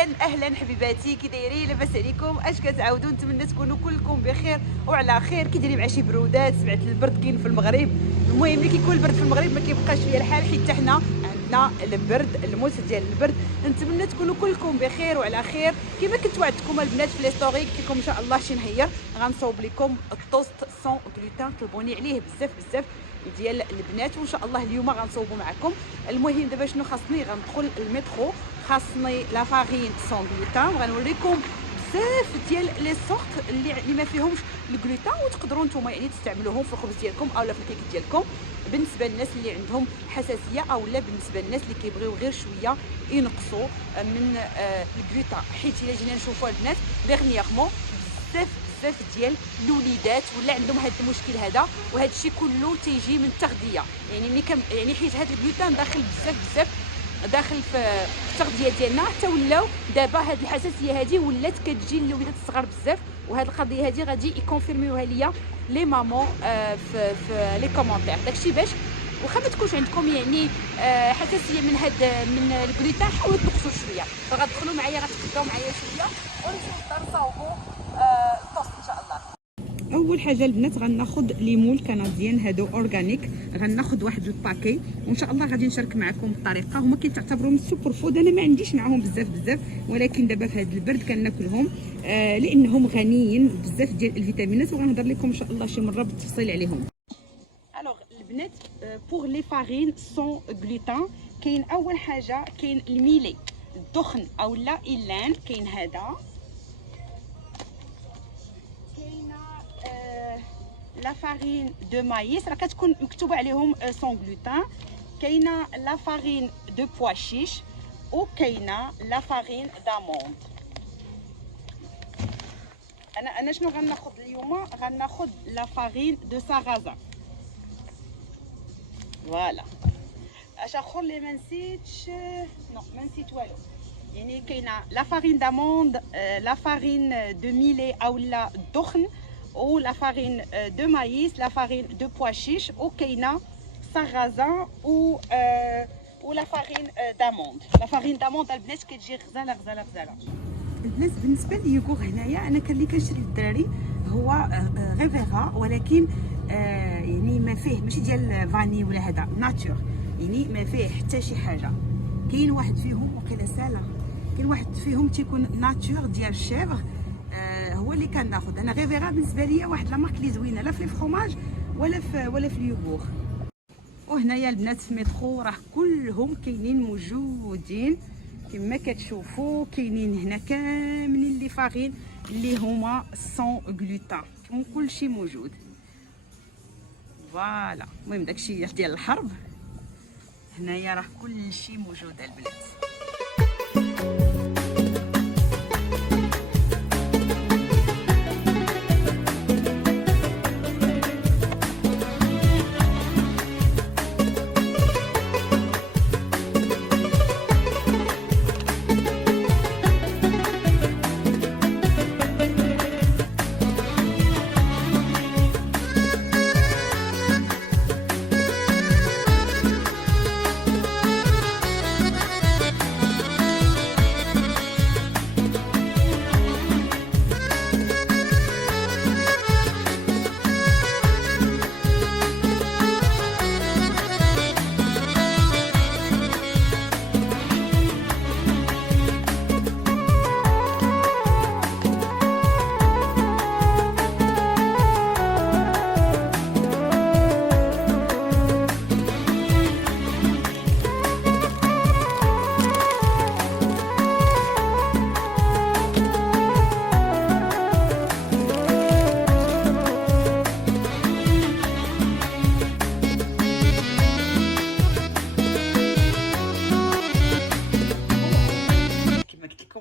اهلا حبيباتي، كي دايرين؟ لاباس عليكم؟ اش كتعاودوا؟ نتمنى تكونوا كلكم بخير وعلى خير. كي دايرين مع شي برودات؟ سمعت البرد كاين في المغرب. المهم ملي كيكون البرد في المغرب ما كيبقاش فيا الحال، حيت حنا عندنا البرد، الموت ديال البرد. نتمنى تكونوا كلكم بخير وعلى خير. كما كنت وعدتكم البنات في لي ستوري، قلت لكم ان شاء الله شي نهير غنصوب لكم الطوست سون غلوتين، طلبوني عليه بزاف بزاف ديال البنات، وان شاء الله اليوم غنصوبوا معكم. المهم دابا شنو خاصني؟ غندخل المترو، خاصني لا فارين سون غلوتين، وغنوريكم بزاف ديال لي سورت اللي ما فيهمش الجلوتين، وتقدروا نتوما يعني تستعملوهم في الخبز ديالكم اولا في الكيك ديالكم، بالنسبه للناس اللي عندهم حساسيه اولا بالنسبه للناس اللي كيبغيو غير شويه ينقصوا من الجلوتين. حيت الا جينا نشوفوا البنات ديغنيغمون بزاف ديال الوليدات ولا عندهم هذا المشكل هذا، وهذا الشيء كله تيجي من التغذيه. يعني ملي يعني حيت هذا الجلوتين داخل بزاف داخل في التغذيه ديالنا، حتى ولاو دابا هاد الحساسيه هذه ولات كتجي للوليدات الصغار بزاف. وهاد القضيه هذه غادي يكونفيرميوها ليا لي مامون في لي كومونتير. داكشي باش واخا ما تكونش عندكم يعني حساسيه من الجلوتين، حاولوا تنقصوا شويه. فغتدخلوا معايا، غتقداو معايا شويه ونمشيو نصاوبوا الطوست ان شاء الله. اول حاجه البنات غناخذ ليمون كنديان هادو اورغانيك، غناخذ واحد الباكي وان شاء الله غادي نشارك معكم الطريقه. هما كيتعتبروا سوبر فود، انا ما عنديش معاهم بزاف ولكن دابا في هذا البرد كناكلهم لانهم غنيين بزاف ديال الفيتامينات، وغنهضر لكم ان شاء الله شي مره بالتفصيل عليهم. الوغ البنات، بوغ لي فارين سون غلوتين، كاين اول حاجه كاين الميلي الدخن اولا اللان، كاين هذا، لا فارين دو مايس راه كتكون مكتوبه عليهم سون غلوتين، كاينه لا فارين دو بوا شيش، وكاينه لا فارين داموند. انا شنو غناخذ اليوم؟ غناخذ لا فارين دو ساغازا. فوالا. اش اخر اللي ما نسيتش؟ نو ما نسيت والو. يعني كاينه لا فارين داموند، لا فارين دو ميلي اولا الدخن، ou la farine de maïs, la farine de pois chiche, ou كاينه sarrasin ou la farine d'amande. La farine d'amande البنات كتجي غزاله البنات. بالنسبه لليوغور هنايا انا اللي كنشري للدراري هو غيفيرا، ولكن يعني ما فيه ماشي ديال فاني ولا هذا ناتور، يعني ما فيه حتى شي حاجه. كاين واحد فيهم وقيله سالا، كاين واحد فيهم تيكون ناتور ديال الشيفر، هو اللي كناخذ انا. غيفيرا بالنسبه ليا واحد لا مارك اللي زوينه، لا في الفرomاج ولا في اليوغور. وهنايا البنات في المترو راه كلهم كاينين موجودين كما كتشوفوا، كاينين هنا كاملين لي فارين اللي هما سون غلوتين، كلشي موجود. فوالا. المهم داكشي ديال الحرب، هنايا راه كلشي موجود البنات.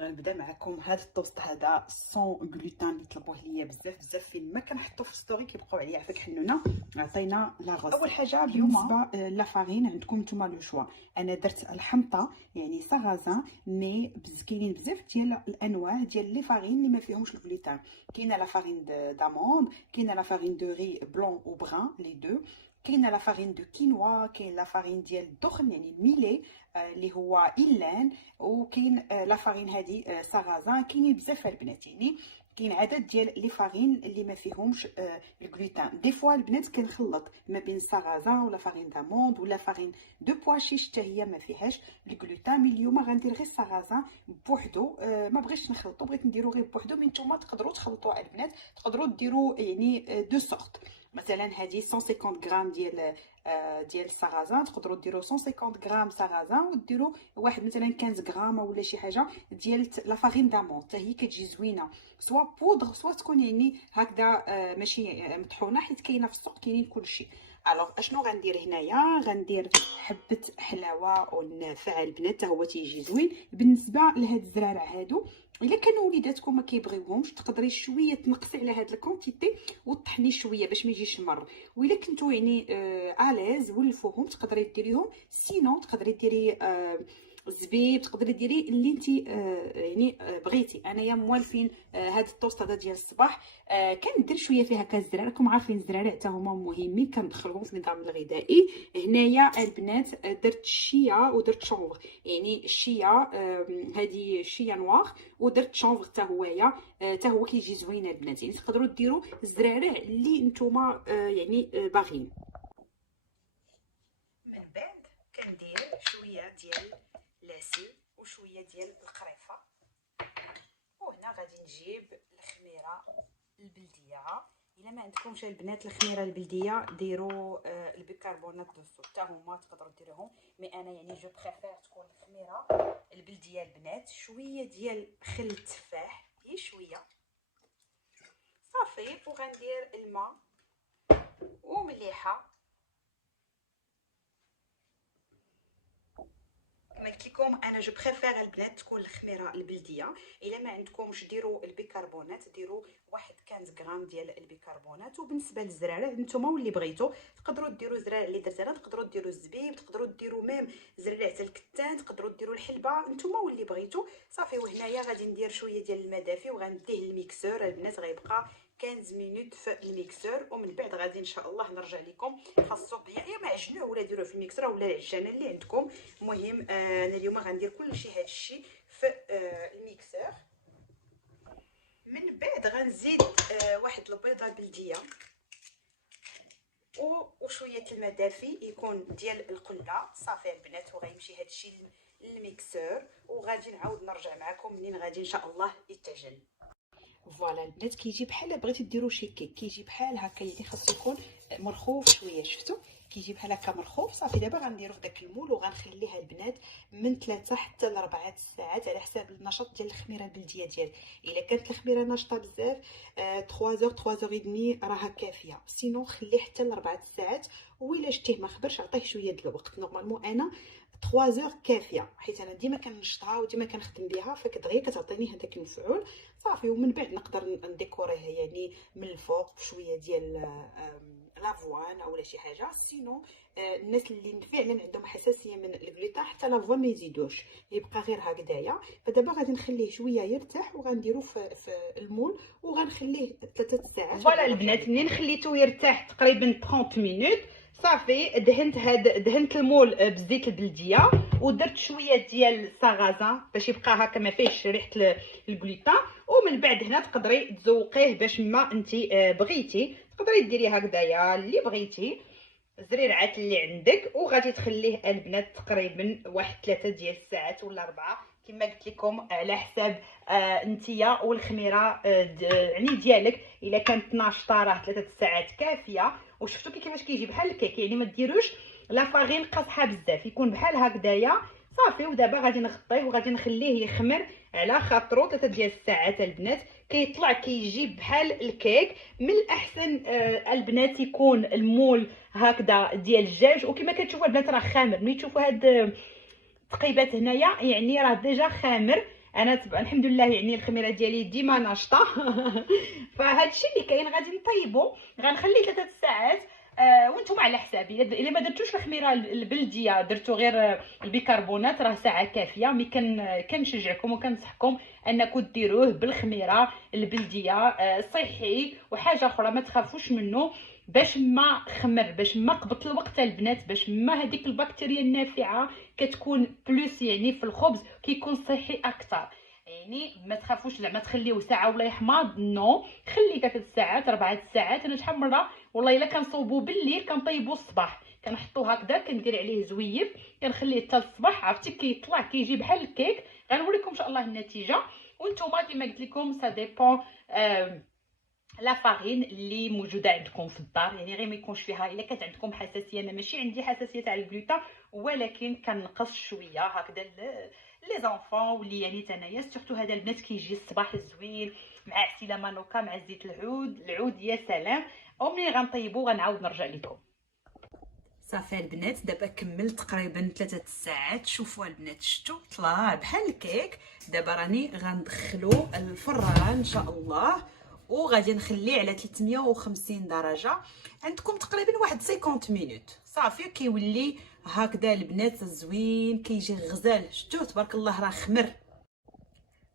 غنبدا معكم هذا الطوست هذا سون غلوتين اللي طلبوه ليا بزاف. فين ما كنحطو في ستوري كيبقاو عليا عافاك حنونه. عطينا لا غوز. اول حاجه بالنسبه لا فارين عندكم نتوما لو شوا. انا درت الحنطه يعني ساغازان، مي كاينين بزاف ديال الانواع ديال لي فارين اللي ما فيهمش الغلوتين. كاينه لا فارين داموند، كاينه لا فارين دو ري بلون و بران لي دو، كاينه لا فارين دو كينوا، كاين لا فارين ديال الدخن يعني الميلي اللي هو إيلان، وكاين لا فارين هذه سارازان. كاينين بزاف البنات، يعني كاين عدد ديال لي فارين اللي ما فيهمش الجلوتين. دي فوا البنات كنخلط ما بين سارازان ولا فارين داموند ولا فارين دو بوا شيش حتى هي ما فيهاش الجلوتين. مي اليوم غندير غير سارازان بوحدو، ما بغيتش نخلطو، بغيت نديرو غير بوحدو. مي نتوما تقدروا تخلطوا البنات، تقدروا ديروا يعني دو سورت. مثلا هذه 150 غرام ديال السرازان، تقدروا ديروا 150 غرام سرازان وديروا واحد مثلا 15 غرام ولا شي حاجه ديال لا فارين دامون، حتى هي كتجي زوينه، سوا بودر سوا تكون يعني هكذا ماشي مطحونه، حيت كاينه في السوق كاينين كلشي. الوغ اشنو غندير هنايا؟ غندير حبه حلاوه والنافع البنات حتى هو تيجي زوين. بالنسبه لهاد الزرارع هادو الا كانوا وليداتكم ما كيبغيوهمش تقدري شويه تنقصي على هاد الكونتيتي وطحني شويه باش ما يجيش مر. والا كنتو يعني اليز ولفوهم تقدري ديريهم، سينو تقدري ديري الزبيب، تقدري ديري اللي انت يعني بغيتي. انايا موالفين هاد الطوست هذا ديال الصباح كندير شويه فيها هكا الزرارع، راكم عارفين الزرارع حتى هما مهمين كندخلوهم في النظام الغذائي. هنايا البنات درت الشيا ودرت شونفر، يعني الشيا هذه الشيا نوار، ودرت شونفر حتى هويا حتى هو كيجي زوين البنات. يعني تقدروا ديروا الزرارع اللي نتوما يعني باغيين. من بعد كندير شويه ديال لاسي وشويه ديال القريفه، وهنا غادي نجيب الخميره البلديه. الا ما عندكمش البنات الخميره البلديه ديروا البيكربونات دو الصود حتى هما تقدروا ديروهم، مي انا يعني جو بريفير تكون الخميره البلديه البنات. شويه ديال خل التفاح، هي شويه صافي، وغندير الماء ومليحه. كما قلت لكم انا جو بريفير البنات تكون الخميره البلديه. الا ما عندكمش ديروا البيكربونات، ديروا واحد 15 غرام ديال البيكربونات. وبالنسبه للزرارع نتوما واللي بغيتو تقدروا ديروا الزرارع اللي درت انا، تقدروا ديروا الزبيب، تقدروا ديروا ميم زرارع تاع الكتان، تقدروا ديروا الحلبه، نتوما واللي بغيتو صافي. وهنايا غادي ندير شويه ديال الماء دافي وغنديه الميكسور البنات، غيبقى 15 مينوت في الميكسور، ومن بعد غادي ان شاء الله نرجع لكم. خاصو يا معجنوه ولا ديروه في الميكسور ولا العجانه اللي عندكم. المهم انا اليوم غندير كلشي هادشي في الميكسور. من بعد غنزيد واحد البيضه بلديه وشويه الماء دافي يكون ديال القله صافي البنات، وغيمشي هادشي للميكسور، وغادي نعاود نرجع معكم منين غادي ان شاء الله يتعجن. فوالا البنات كيجي بحال بغيتي ديروا شي كيك، كيجي بحال هكا، يعني خاصو يكون مرخوف شويه، شفتوا كيجي بحال هكا مرخوف. صافي دابا غنديرو في داك المول وغنخليها البنات من 3 حتى ل 4 ساعات على حساب النشاط ديال الخميره البلديه ديالك. الا كانت الخميره ناشطه بزاف 3 3 ودمي راها كافيه، سينو خليه حتى ل 4 ساعات. وإلا شتيه ما خبرش عطيه شويه د الوقت. نورمالمون انا 3 كافيه، حيت انا ديما كنشطها وديما كنخدم بها، فكدغيا كتعطيني هذاك المفعول صافي. ومن بعد نقدر نديكوريها يعني من الفوق بشويه ديال لافوان ولا شي حاجه. سينو الناس اللي فعلا عندهم حساسيه من الجلوتين حتى لافوان ما يزيدوش، يبقى غير هكذايا. فدابا غادي نخليه شويه يرتاح وغنديرو في المول وغنخليه 3 ساعات. فوالا البنات منين خليته يرتاح تقريبا 30 مينوت صافي دهنت المول بالزيت البلديه ودرت شويه ديال الساغازان باش يبقى هكا ما فيهش ريحه الجلوتين. ومن بعد هنا تقدري تزوقيه باش ما انت بغيتي، تقدري ديري هكذايا اللي بغيتي الزريرعات اللي عندك، وغادي تخليه البنات تقريبا واحد 3 ديال الساعات ولا 4 كما قلت لكم على حساب نتيا والخميره يعني ديالك. الا كانت ناشطه راه 3 ساعات كافيه. وشفتوا كيفاش كيجي بحال الكيك، يعني ما ديروش لا فارين قاصحه بزاف، يكون بحال هكذايا صافي. ودابا غادي نغطيه وغادي نخليه يخمر على خاطرو 3 ديال الساعات البنات. كيطلع كيجي بحال الكيك. من الاحسن البنات يكون المول هكذا ديال الدجاج، وكما كتشوفوا البنات راه خامر. ملي تشوفوا هاد التقيبات هنايا يعني راه ديجا خامر. انا الحمد لله يعني الخميره ديالي ديما ناشطه فهاد الشيء اللي كاين غادي نطيبو، غنخليه 3 ساعات وانتم على حسابي. الا ما درتوش الخميره البلديه درتو غير البيكربونات راه ساعه كافيه. مي كنشجعكم وكنصحكم انكم ديروه بالخميره البلديه صحي وحاجه اخرى ما تخافوش منه. باش ما خمر، باش ما قبط الوقت البنات، باش ما هذيك البكتيريا النافعه كتكون بلوس يعني في الخبز كيكون صحي اكثر. يعني ما تخافوش زعما تخليوه ساعه ولا يحماض، نو خليه 3 ساعات 4 ساعات. انا شحال مره والله الا كنصوبو بالليل كنطيبو الصباح، كنحطو هكذا كندير عليه زويب كنخليه حتى الصباح، عرفتي كيطلع كيجي بحال الكيك. غنوريكم ان شاء الله النتيجه. وانتم كما قلت لكم سا ديبون لا فارين اللي موجوده عندكم في الدار، يعني غير ما يكونش فيها، الا كانت عندكم حساسيه، انا ماشي عندي حساسيه تاع الجلوتين ولكن كنقص شويه هكذا لي زونفون واللي يعني تنايا سورتو هذا البنات كيجي الصباح زوين مع عسيله مانوكا مع زيت العود يا سلام. ومنين غنطيبو غنعاود نرجع لكم. صافي البنات دابا كملت تقريبا 3 ساعات. شوفوا البنات شفتوا طلع بحال الكيك. دابا راني غندخلو الفران ان شاء الله وغادي نخليه على 350 درجه عندكم تقريبا واحد 50 مينوت. صافي كيولي هكذا البنات زوين كيجي غزال. شفتوا تبارك الله راه خمر.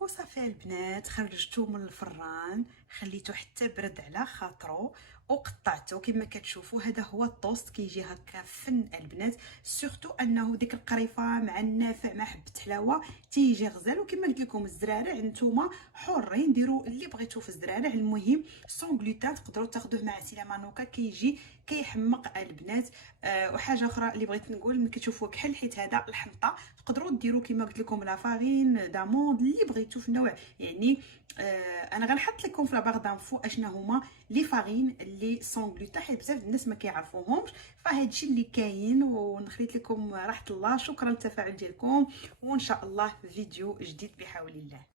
وصافي البنات خرجتو من الفران خليته حتى برد على خاطرو وقطعته كما كتشوفوا. هذا هو الطوست كيجي هكا فن البنات، سورتو انه ديك القريفه مع النافع مع حبه حلاوه تيجي غزال. وكما قلت لكم الزرارع نتوما حرين ديروا اللي بغيتو في الزرارع، المهم سون غلوتين تقدروا تاخذوه مع عسيله مانوكا كيجي كيحمق البنات. وحاجه اخرى اللي بغيت نقول ملي كتشوفوا كحل حيت هذا الحنطه تقدروا ديروا كما قلت لكم لا فارين داموند اللي بغيتو في النوع يعني. انا غنحط لكم في لاباغ دانفو اشنا هما لي فارين اللي سون غلوتين حيت بزاف الناس ما كيعرفوهمش، فهاد الشيء اللي كاين. ونخليت لكم راحه الله. شكرا للتفاعل ديالكم وان شاء الله فيديو جديد بحول الله.